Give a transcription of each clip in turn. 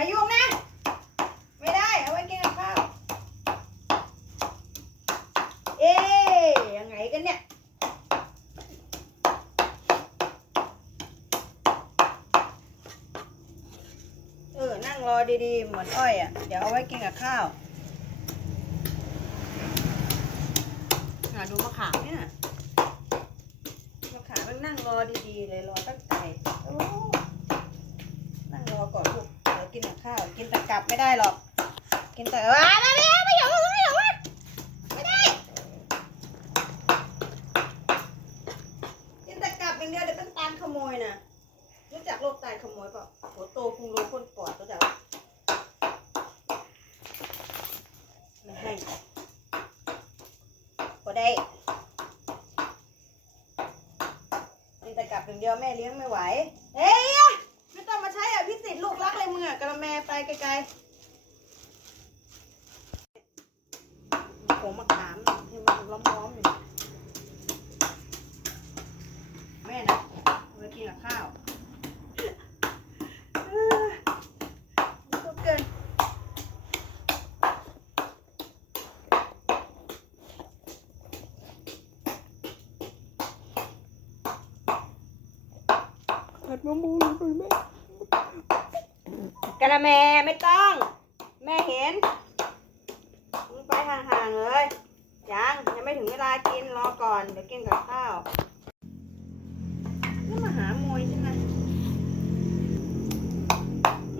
มายุ่งนะ ไม่ได้ เอาไว้กินกับข้าว เอ๊ยยังไงกันเนี่ย เออ นั่งรอดีๆ เหมือนอ้อยอะ เดี๋ยวเอาไว้กินกับข้าวอะดูมะขามเนี่ยมะขามมันนั่งรอดีๆ เลยรอตั้งใจโอ้นั่งรอก่อนลูกเดี๋ยวกินกับข้าว กลับไม่ได้หรอก กินแต่ว้ามาแล้ไม่อยากไม่อยากไม่ได้ กินแต่กลับอย่างเดียวเดี๋ยวเป็นตาลขโมยนะรู้จักโรคตาลขโมยเปล่าโหโตพุงโลพ่นปอดรู้จักไม่ให้ก็ได้กินแต่กลับอย่างเดียวแม่เลี้ยงไม่ไหวเฮ้ย ลูกรักเลยมึงอะกระแมไปไกลๆผมมะขามให้มันล้อมๆอยู่แม่นะเอาไปกินกับข้าวเออสุดเกินผัดมะม่วงหรือแม่ กระแมไม่ต้อง แม่เห็นมึงไปห่างๆเลยยังยังไม่ถึงเวลากินรอก่อนเดี๋ยวกินกับข้าวนี่มาหามวยใช่ไหม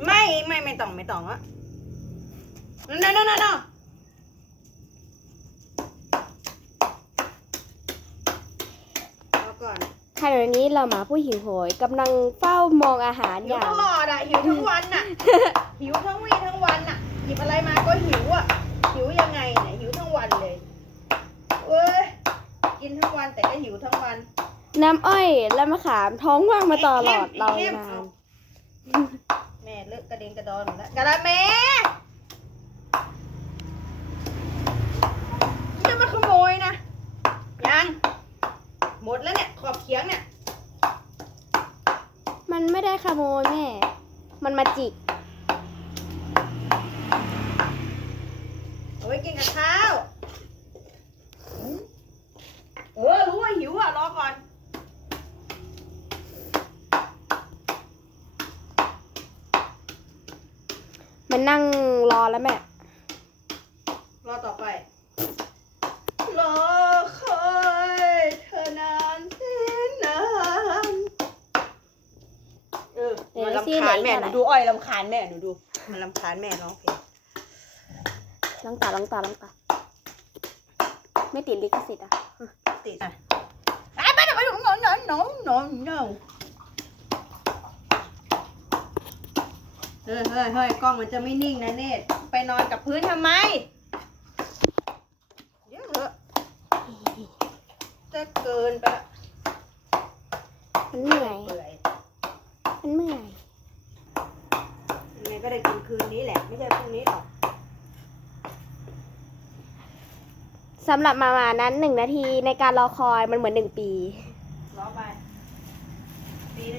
ไม่ไม่ไม่ต้องไม่ต้องอะนั่นนั่นนั่นรอก่อน ขณะนี้เราหมาผู้หิวโหยกำลังเฝ้ามองอาหารหิอวย่างตลอดอะหิวทั้งวันอะ หิวทั้งวีทั้งวันอะ หยิบอะไรมาก็หิวอะ หิวยังไงเนี่ยหิวทั้งวันเลยเว้ยกินทั้งวันแต่ก็หิวทั้งวัน น้ำอ้อยและมะขามท้องว่างมาตลอดไอ้เราเข้มนานแม่เลิกกระเด็นกระดอนหมดแล้วกระแมจะมาขโมยนะยังหมดแล้วเนี่ยขอบเขียงเนี่ย มัน ไม่ได้ขโมยแม่ มันมาจิกเอาไว้กินกับข้าวเออรู้ว่าหิวอะ รอก่อน มันนั่งรอแล้วแม่ รอต่อไป รอคอยเธอนานแสนนานเออ เดี๋ยว มัน สิ ลำคาญเหลืแม่ออีกหนูเท่าไหร่ดูอ้อยลำคาญแม่หนูดูมันลำคาญแม่ร้องเพลงลองตาลองตาลองตา ไม่ติดลิขสิทธิ์อะติดอะไอ้ไปเดี๋ยวไปดูหนอนหนอนหนอนหนอนหนอนเฮ้ยเฮ้ยเฮ้ยกล้องมันจะไม่นิ่งนะเนตไปนอนกับพื้นทำไมเยอะเหอะจะเกินไปละมันเหนื่อยเปื่อยมันเมื่อยยังไงก็ ได้กินคืนนี้แหละ ไม่ใช่พรุ่งนี้หรอกสำหรับมามานั้นหนึ่งนาทีในการรอคอยมันเหมือนหนึ่งปี รอไปปีหนึง